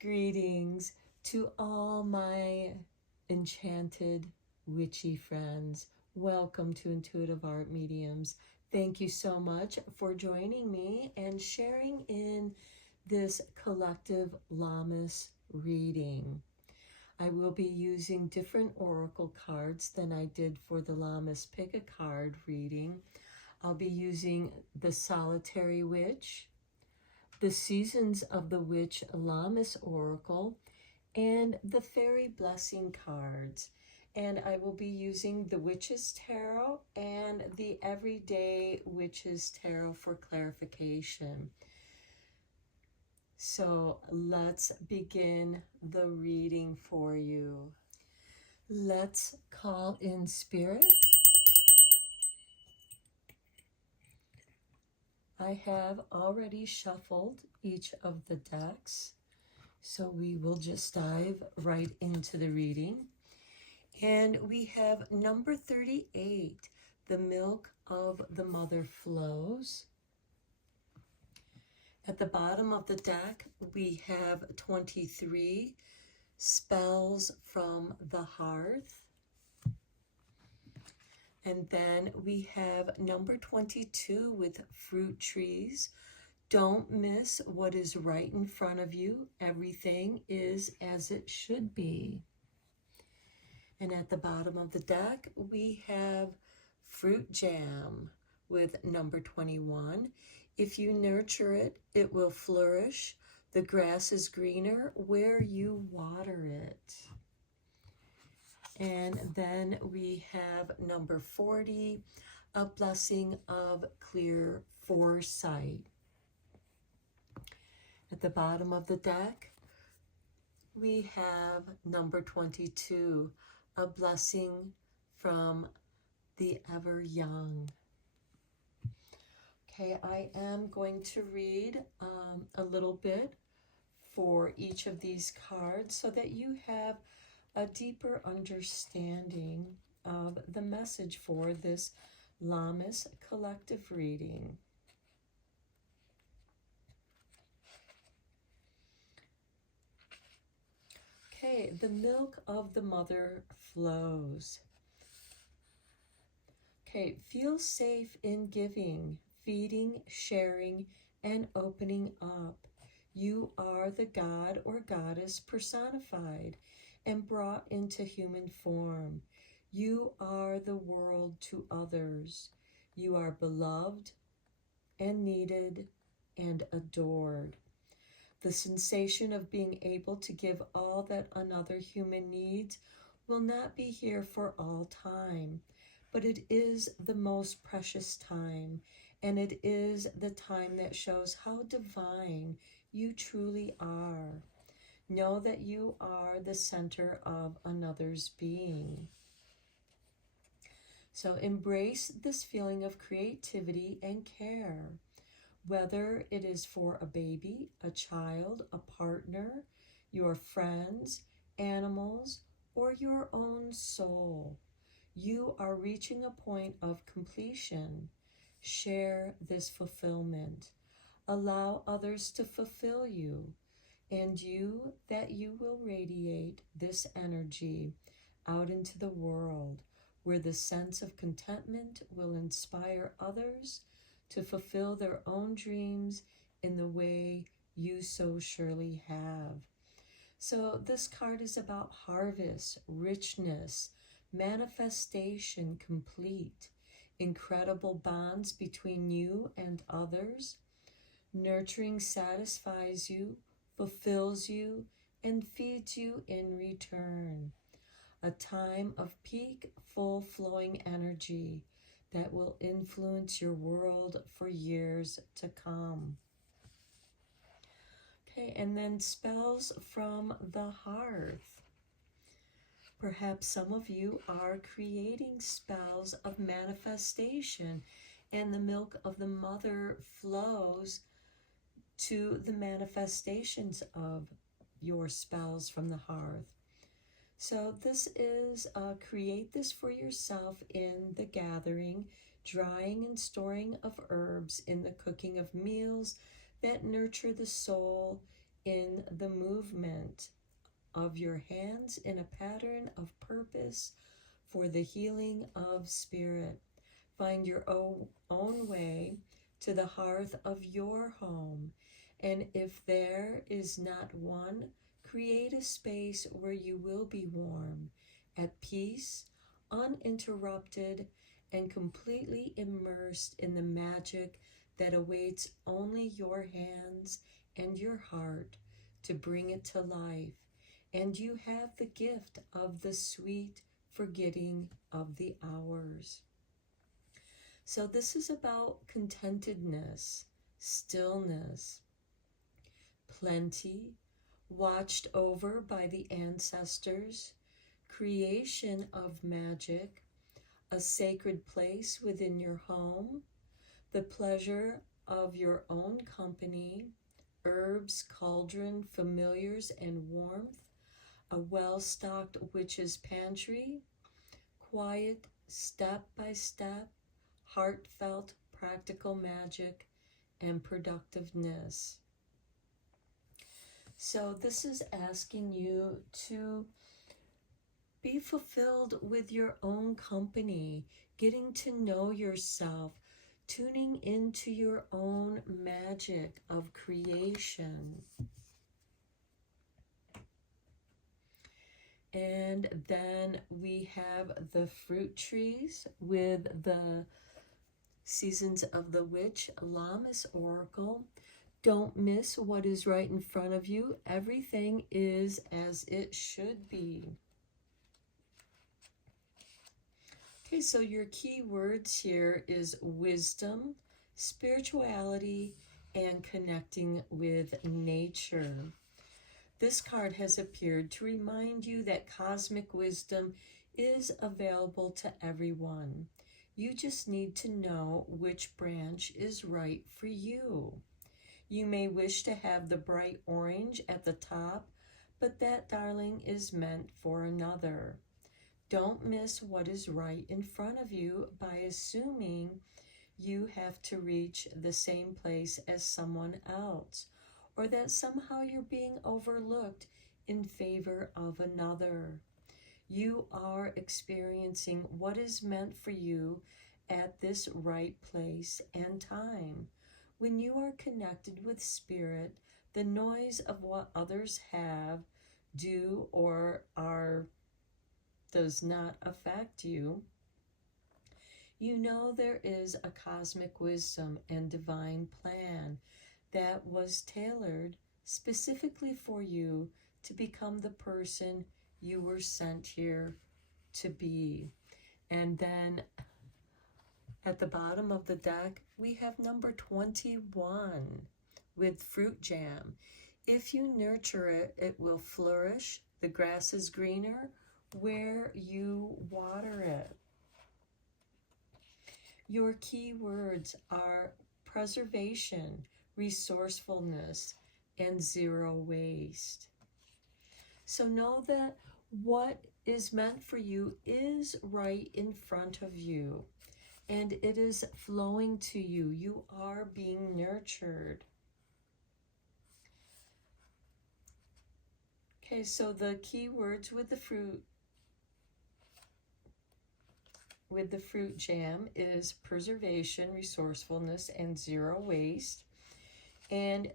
Greetings to all my enchanted witchy friends. Welcome to Intuitive Art Mediums. Thank you so much for joining me and sharing in this collective Lammas reading. I will be using different oracle cards than I did for the Lammas Pick a Card reading. I'll be using the Solitary Witch, the Seasons of the Witch Lammas Oracle, and the Fairy Blessing cards. And I will be using the Witch's Tarot and the Everyday Witch's Tarot for clarification. So let's begin the reading for you. Let's call in spirit. I have already shuffled each of the decks, so we will just dive right into the reading. And we have number 38, the milk of the mother flows. At the bottom of the deck, we have 23, spells from the hearth. And then we have number 22 with fruit trees. Don't miss what is right in front of you. Everything is as it should be. And at the bottom of the deck, we have fruit jam with number 21. If you nurture it, it will flourish. The grass is greener where you water it. And then we have number 40, a blessing of clear foresight. At the bottom of the deck, we have number 22, a blessing from the ever young. Okay, I am going to read a little bit for each of these cards so that you have a deeper understanding of the message for this Lammas collective reading. Okay, the milk of the mother flows. Okay, feel safe in giving, feeding, sharing, and opening up. You are the god or goddess personified and brought into human form. You are the world to others. You are beloved and needed and adored. The sensation of being able to give all that another human needs will not be here for all time, but it is the most precious time, and it is the time that shows how divine you truly are. Know that you are the center of another's being. So embrace this feeling of creativity and care, whether it is for a baby, a child, a partner, your friends, animals, or your own soul. You are reaching a point of completion. Share this fulfillment. Allow others to fulfill you. And you that you will radiate this energy out into the world, where the sense of contentment will inspire others to fulfill their own dreams in the way you so surely have. So this card is about harvest, richness, manifestation complete, incredible bonds between you and others. Nurturing satisfies you, fulfills you, and feeds you in return. A time of peak, full-flowing energy that will influence your world for years to come. Okay, and then spells from the hearth. Perhaps some of you are creating spells of manifestation, and the milk of the mother flows to the manifestations of your spells from the hearth. So this is create this for yourself in the gathering, drying and storing of herbs, in the cooking of meals that nurture the soul, in the movement of your hands in a pattern of purpose for the healing of spirit. Find your own way to the hearth of your home, and if there is not one, create a space where you will be warm, at peace, uninterrupted, and completely immersed in the magic that awaits only your hands and your heart to bring it to life. And you have the gift of the sweet forgetting of the hours. So this is about contentedness, stillness, plenty, watched over by the ancestors, creation of magic, a sacred place within your home, the pleasure of your own company, herbs, cauldron, familiars, and warmth, a well-stocked witch's pantry, quiet, step-by-step, heartfelt, practical magic, and productiveness. So this is asking you to be fulfilled with your own company, getting to know yourself, tuning into your own magic of creation. And then we have the fruit trees with the Seasons of the Witch Lammas Oracle. Don't miss what is right in front of you. Everything is as it should be. Okay, so your key words here is wisdom, spirituality, and connecting with nature. This card has appeared to remind you that cosmic wisdom is available to everyone. You just need to know which branch is right for you. You may wish to have the bright orange at the top, but that, darling, is meant for another. Don't miss what is right in front of you by assuming you have to reach the same place as someone else, or that somehow you're being overlooked in favor of another. You are experiencing what is meant for you at this right place and time. When you are connected with spirit, the noise of what others have, do, or are does not affect you. You know there is a cosmic wisdom and divine plan that was tailored specifically for you to become the person you were sent here to be. And then at the bottom of the deck, we have number 21 with fruit jam. If you nurture it, it will flourish. The grass is greener where you water it. Your key words are preservation, resourcefulness, and zero waste. So know that what is meant for you is right in front of you, and it is flowing to you. You are being nurtured. Okay, so the key words with the fruit jam is preservation, resourcefulness, and zero waste. And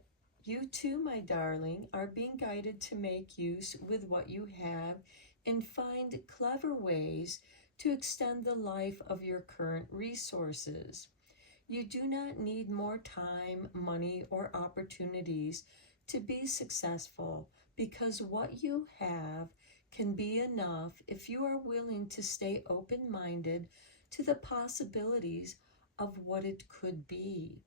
you too, my darling, are being guided to make use with what you have and find clever ways to extend the life of your current resources. You do not need more time, money, or opportunities to be successful, because what you have can be enough if you are willing to stay open-minded to the possibilities of what it could be.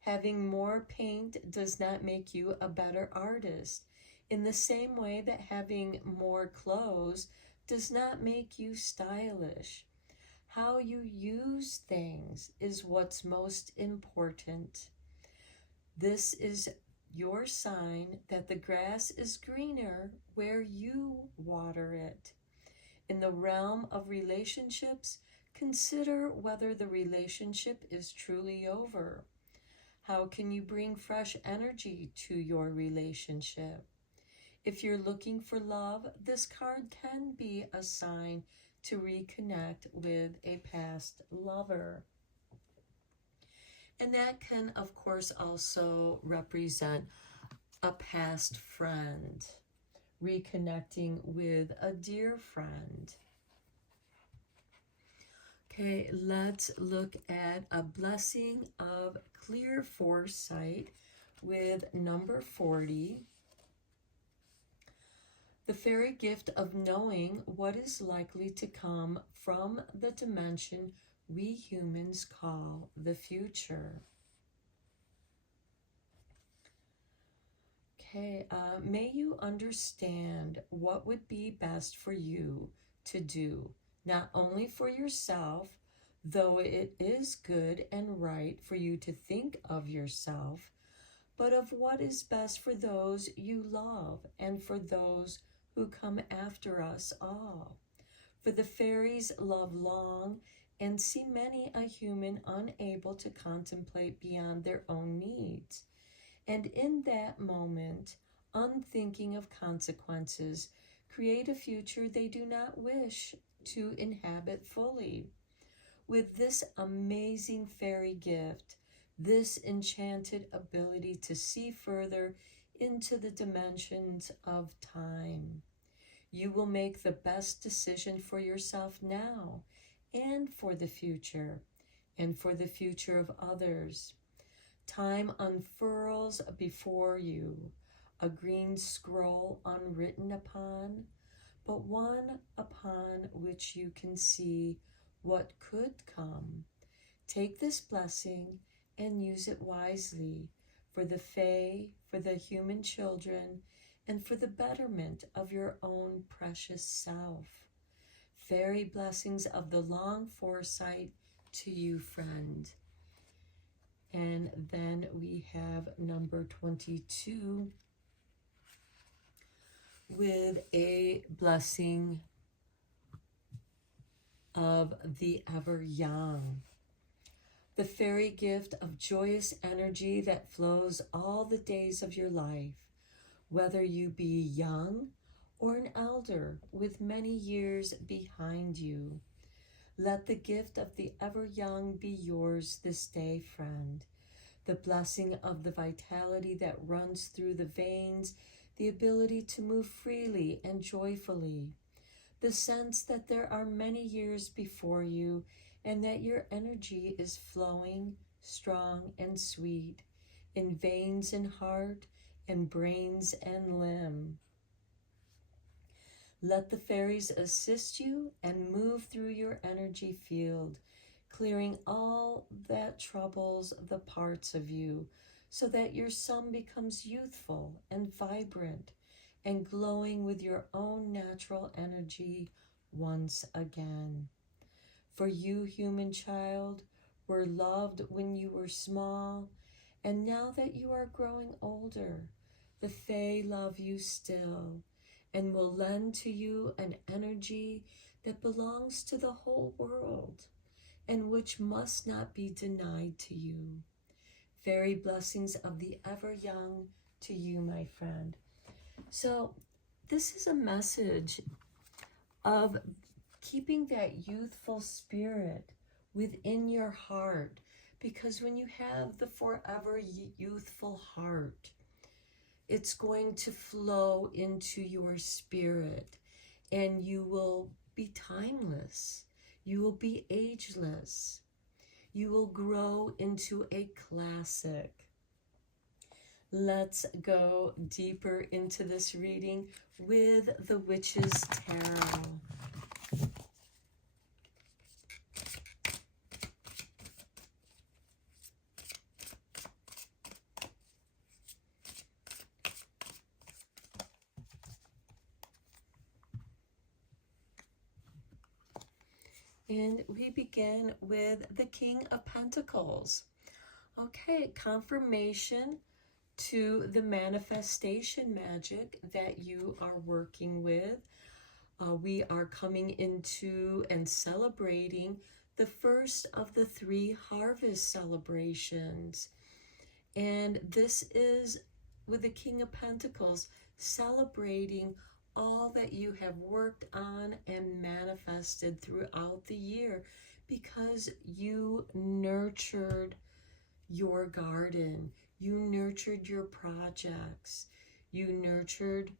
Having more paint does not make you a better artist, in the same way that having more clothes does not make you stylish. How you use things is what's most important. This is your sign that the grass is greener where you water it. In the realm of relationships, consider whether the relationship is truly over. How can you bring fresh energy to your relationship? If you're looking for love, this card can be a sign to reconnect with a past lover. And that can, of course, also represent a past friend, reconnecting with a dear friend. Okay, let's look at a blessing of clear foresight with number 40. The fairy gift of knowing what is likely to come from the dimension we humans call the future. Okay, may you understand what would be best for you to do, not only for yourself, though it is good and right for you to think of yourself, but of what is best for those you love and for those who come after us all. For the fairies love long and see many a human unable to contemplate beyond their own needs. And in that moment, unthinking of consequences, create a future they do not wish to inhabit fully. With this amazing fairy gift, this enchanted ability to see further into the dimensions of time, you will make the best decision for yourself now and for the future of others. Time unfurls before you, a green scroll unwritten upon, but one upon which you can see what could come. Take this blessing and use it wisely for the fae, for the human children, and for the betterment of your own precious self. Fairy blessings of the long foresight to you, friend. And then we have number 22 with a blessing of the ever young. The fairy gift of joyous energy that flows all the days of your life, whether you be young or an elder with many years behind you. Let the gift of the ever young be yours this day, friend. The blessing of the vitality that runs through the veins, the ability to move freely and joyfully, the sense that there are many years before you and that your energy is flowing, strong and sweet, in veins and heart and brains and limb. Let the fairies assist you and move through your energy field, clearing all that troubles the parts of you, so that your sun becomes youthful and vibrant and glowing with your own natural energy once again. For you, human child, were loved when you were small, and now that you are growing older, the fae love you still and will lend to you an energy that belongs to the whole world and which must not be denied to you. Fairy blessings of the ever young to you, my friend. So this is a message of keeping that youthful spirit within your heart, because when you have the forever youthful heart, it's going to flow into your spirit and you will be timeless. You will be ageless. You will grow into a classic. Let's go deeper into this reading with the Witch's Tarot. And we begin with the King of Pentacles. Okay, confirmation to the manifestation magic that you are working with. We are coming into and celebrating the first of the 3 harvest celebrations. And this is with the King of Pentacles, celebrating all that you have worked on and manifested throughout the year because you nurtured your garden, you nurtured your projects, you nurtured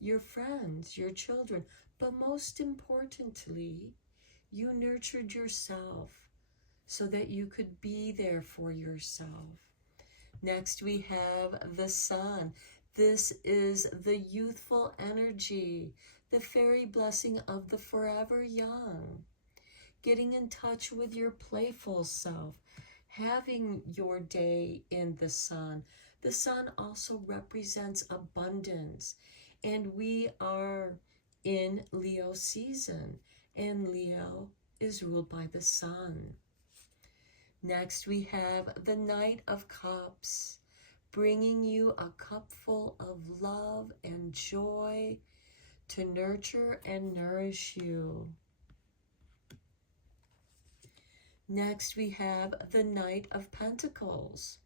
your friends, your children, but most importantly, you nurtured yourself so that you could be there for yourself. Next, we have the sun. This is the youthful energy, the fairy blessing of the forever young. Getting in touch with your playful self, having your day in the sun. The sun also represents abundance, and we are in Leo season, and Leo is ruled by the sun. Next, we have the Knight of Cups, bringing you a cup full of love and joy to nurture and nourish you. Next, we have the Knight of Pentacles.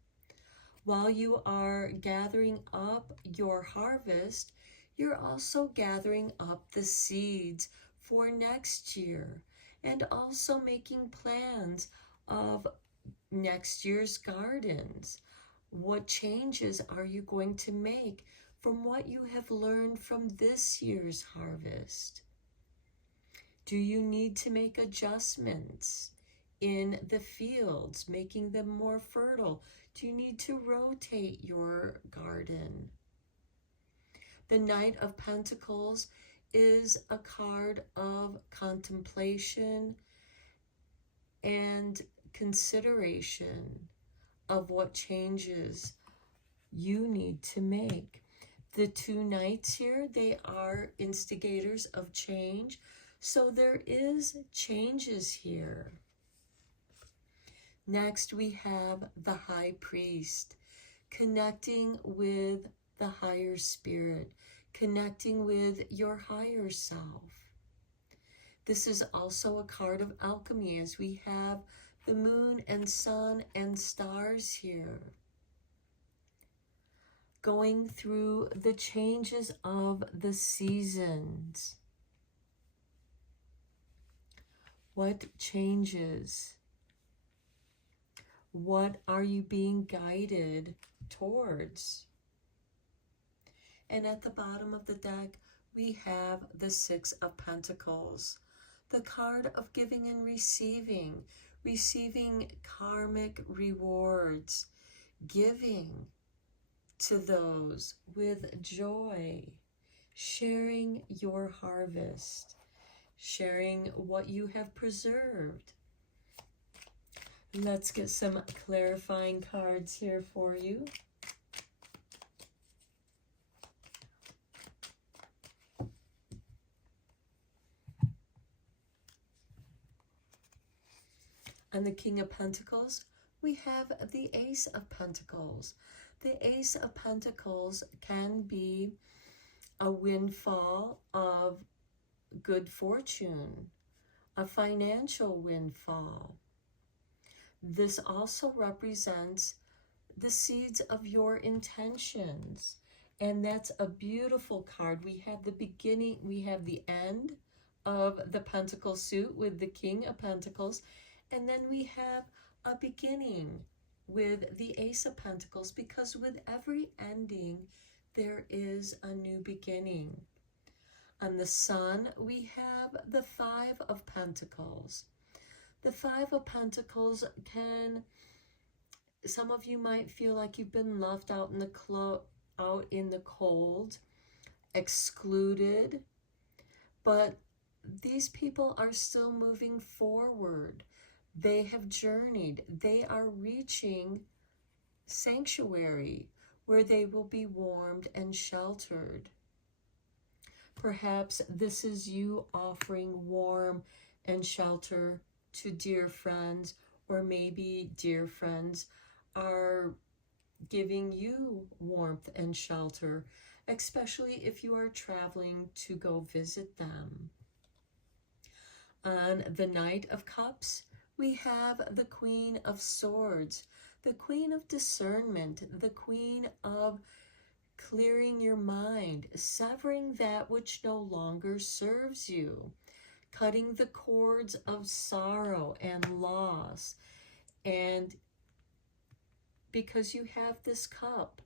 While you are gathering up your harvest, you're also gathering up the seeds for next year and also making plans of next year's gardens. What changes are you going to make from what you have learned from this year's harvest? Do you need to make adjustments in the fields, making them more fertile? Do you need to rotate your garden? The Knight of Pentacles is a card of contemplation and consideration of what changes you need to make. The two knights here, they are instigators of change, so there is changes here. Next, we have the High Priest, connecting with the higher spirit, connecting with your higher self. This is also a card of alchemy, as we have the moon and sun and stars here. Going through the changes of the seasons. What changes? What are you being guided towards? And at the bottom of the deck, we have the Six of Pentacles, the card of giving and receiving, receiving karmic rewards, giving to those with joy, sharing your harvest, sharing what you have preserved. Let's get some clarifying cards here for you. On the King of Pentacles, we have the Ace of Pentacles. The Ace of Pentacles can be a windfall of good fortune, a financial windfall. This also represents the seeds of your intentions. And that's a beautiful card. We have the beginning, we have the end of the Pentacle suit with the King of Pentacles. And then we have a beginning with the Ace of Pentacles, because with every ending, there is a new beginning. On the Sun, we have the Five of Pentacles. The Five of Pentacles can, some of you might feel like you've been left out in the cold, excluded, but these people are still moving forward. They have journeyed. They are reaching sanctuary where they will be warmed and sheltered. Perhaps this is you offering warm and shelter to dear friends, or maybe dear friends are giving you warmth and shelter, especially if you are traveling to go visit them. On the Knight of Cups, we have the Queen of Swords, the Queen of Discernment, the Queen of clearing your mind, severing that which no longer serves you, cutting the cords of sorrow and loss. And because you have this cup,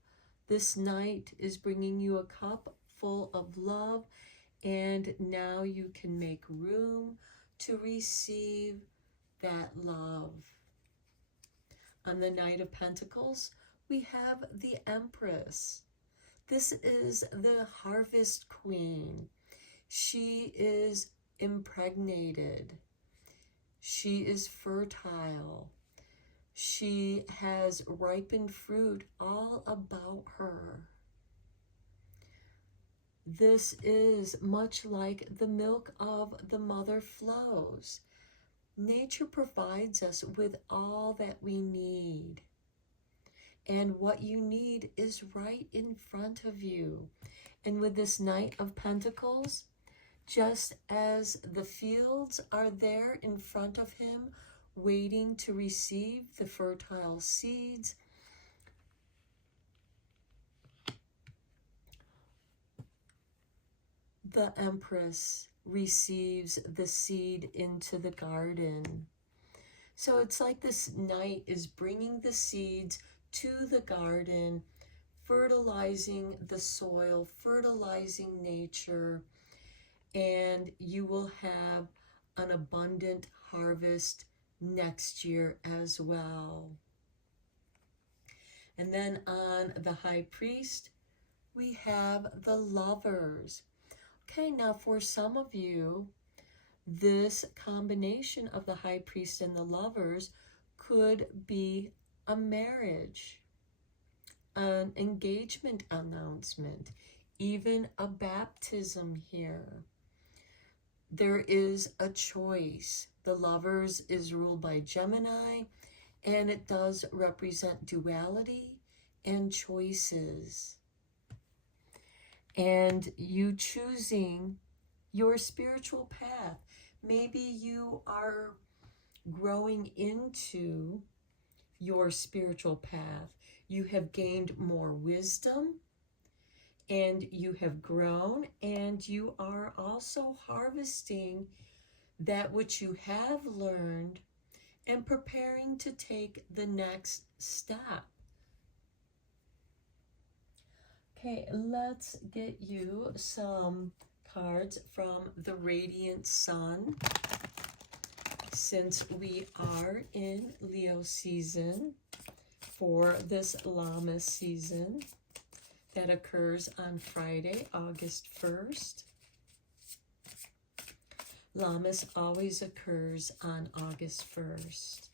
this night is bringing you a cup full of love, and now you can make room to receive that love. On the Knight of Pentacles, we have the Empress. This is the Harvest Queen. She is impregnated. She is fertile. She has ripened fruit all about her. This is much like the milk of the mother flows. Nature provides us with all that we need. And what you need is right in front of you. And with this Knight of Pentacles, just as the fields are there in front of him, waiting to receive the fertile seeds, the Empress receives the seed into the garden. So it's like this Knight is bringing the seeds to the garden, fertilizing the soil, fertilizing nature, and you will have an abundant harvest next year as well. And then on the High Priest, we have the Lovers. Okay, now for some of you, this combination of the High Priest and the Lovers could be a marriage, an engagement announcement, even a baptism here. There is a choice. The Lovers is ruled by Gemini, and it does represent duality and choices. And you choosing your spiritual path. Maybe you are growing into your spiritual path. You have gained more wisdom, and you have grown, and you are also harvesting that which you have learned and preparing to take the next step. Okay, let's get you some cards from the Radiant Sun, since we are in Leo season for this Lammas season that occurs on Friday, August 1st. Lammas always occurs on August 1st.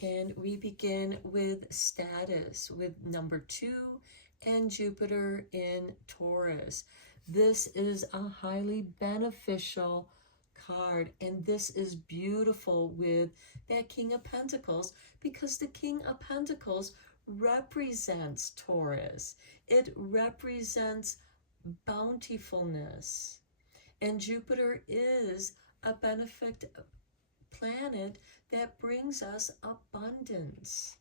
And we begin with status, with number 2 and Jupiter in Taurus. This is a highly beneficial card, and this is beautiful with that King of Pentacles, because the King of Pentacles represents Taurus. It represents bountifulness, and Jupiter is a benefit planet that brings us abundance.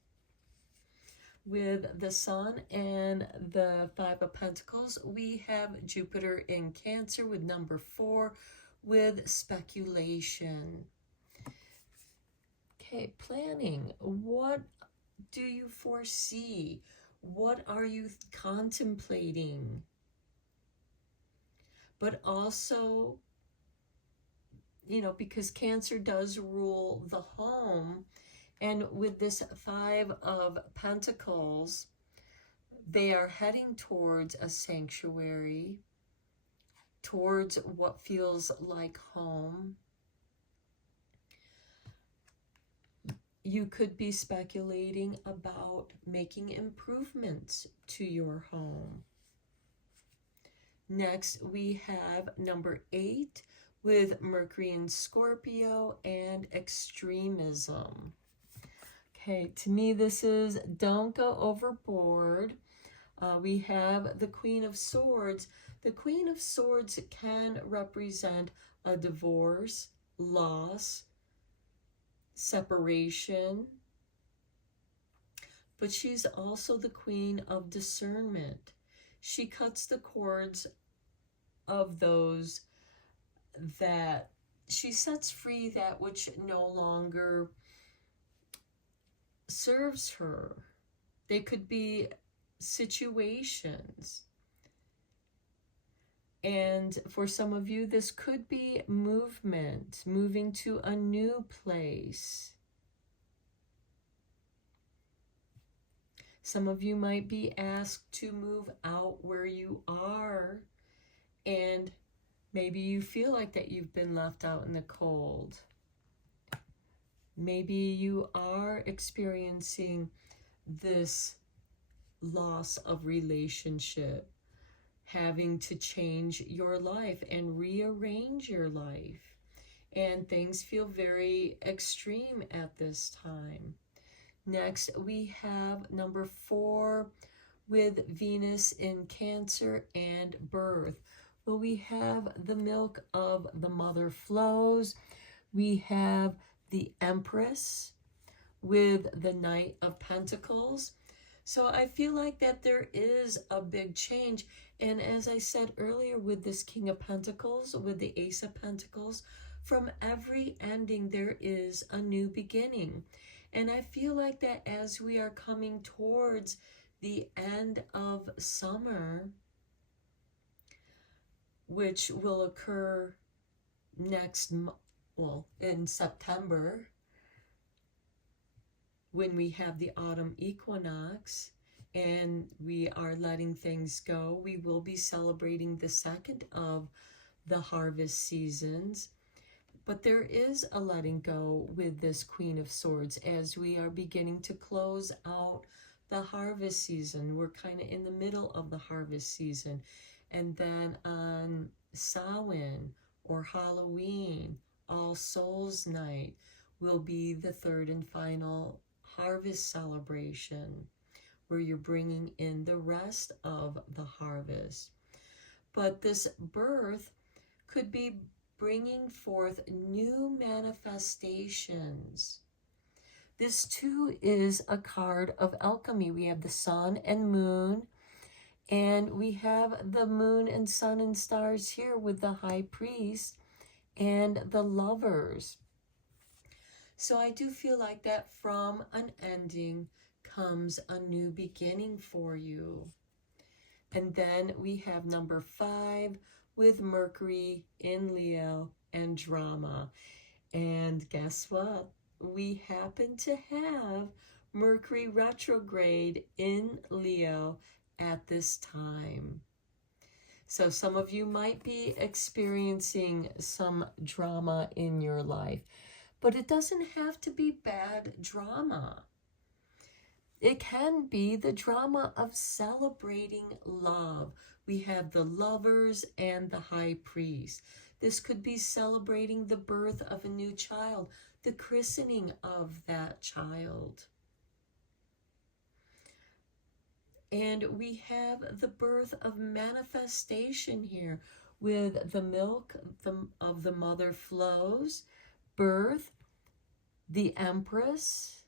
With the Sun and the Five of Pentacles, we have Jupiter in Cancer with number 4 with speculation. Okay, planning. What do you foresee? What are you contemplating? But also, you know, because Cancer does rule the home, and with this Five of Pentacles, they are heading towards a sanctuary, towards what feels like home. You could be speculating about making improvements to your home. Next, we have number 8 with Mercury in Scorpio and extremism. Okay, to me, this is don't go overboard. We have the Queen of Swords. The Queen of Swords can represent a divorce, loss, separation, but she's also the queen of discernment. She cuts the cords of those that she sets free that which no longer serves her. They could be situations. And for some of you, this could be movement, moving to a new place. Some of you might be asked to move out where you are, and maybe you feel like that you've been left out in the cold. Maybe you are experiencing this loss of relationship, having to change your life and rearrange your life. And things feel very extreme at this time. Next, we have number 4 with Venus in Cancer and birth. Well, we have the milk of the mother flows. We have the Empress with the Knight of Pentacles. So I feel like that there is a big change. And as I said earlier, with this King of Pentacles, with the Ace of Pentacles, from every ending, there is a new beginning. And I feel like that as we are coming towards the end of summer, which will occur in September, when we have the autumn equinox and we are letting things go, we will be celebrating the second of the harvest seasons. But there is a letting go with this Queen of Swords as we are beginning to close out the harvest season. We're kind of in the middle of the harvest season. And then on Samhain or Halloween, All Souls Night, will be the third and final harvest celebration, where you're bringing in the rest of the harvest. But this birth could be bringing forth new manifestations. This too is a card of alchemy. We have the sun and moon, and we have the moon and sun and stars here with the high priest and the lovers. So I do feel like that from an ending comes a new beginning for you. And then we have number 5 with Mercury in Leo and drama. And guess what? We happen to have Mercury retrograde in Leo at this time. So some of you might be experiencing some drama in your life, but it doesn't have to be bad drama. It can be the drama of celebrating love. We have the lovers and the high priest. This could be celebrating the birth of a new child, the christening of that child. And we have the birth of manifestation here with the milk of the mother flows, birth, the Empress.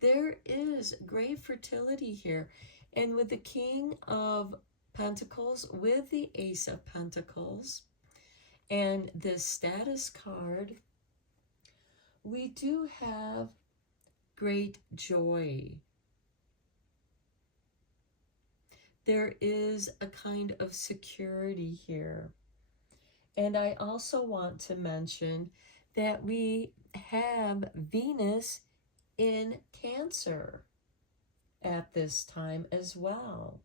There is great fertility here. And with the King of Pentacles, with the Ace of Pentacles, and this status card, we do have great joy. There is a kind of security here. And I also want to mention that we have Venus in Cancer at this time as well.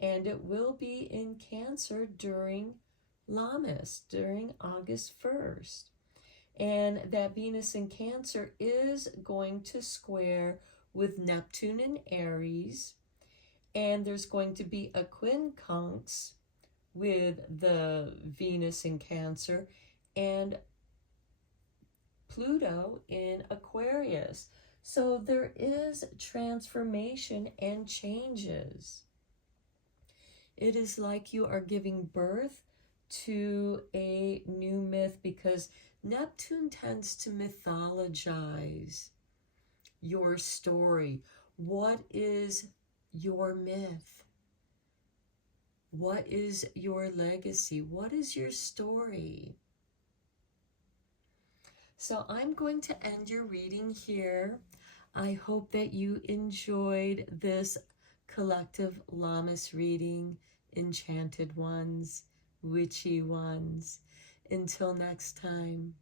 And it will be in Cancer during Lammas, during August 1st. And that Venus in Cancer is going to square with Neptune in Aries. And there's going to be a quincunx with the Venus in Cancer and Pluto in Aquarius. So there is transformation and changes. It is like you are giving birth to a new myth, because Neptune tends to mythologize your story. What is your myth? What is your legacy? What is your story? So I'm going to end your reading here. I hope that you enjoyed this collective Lammas reading, Enchanted Ones, Witchy Ones. Until next time,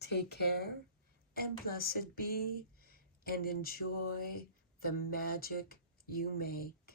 take care and blessed be, and enjoy the magic you make.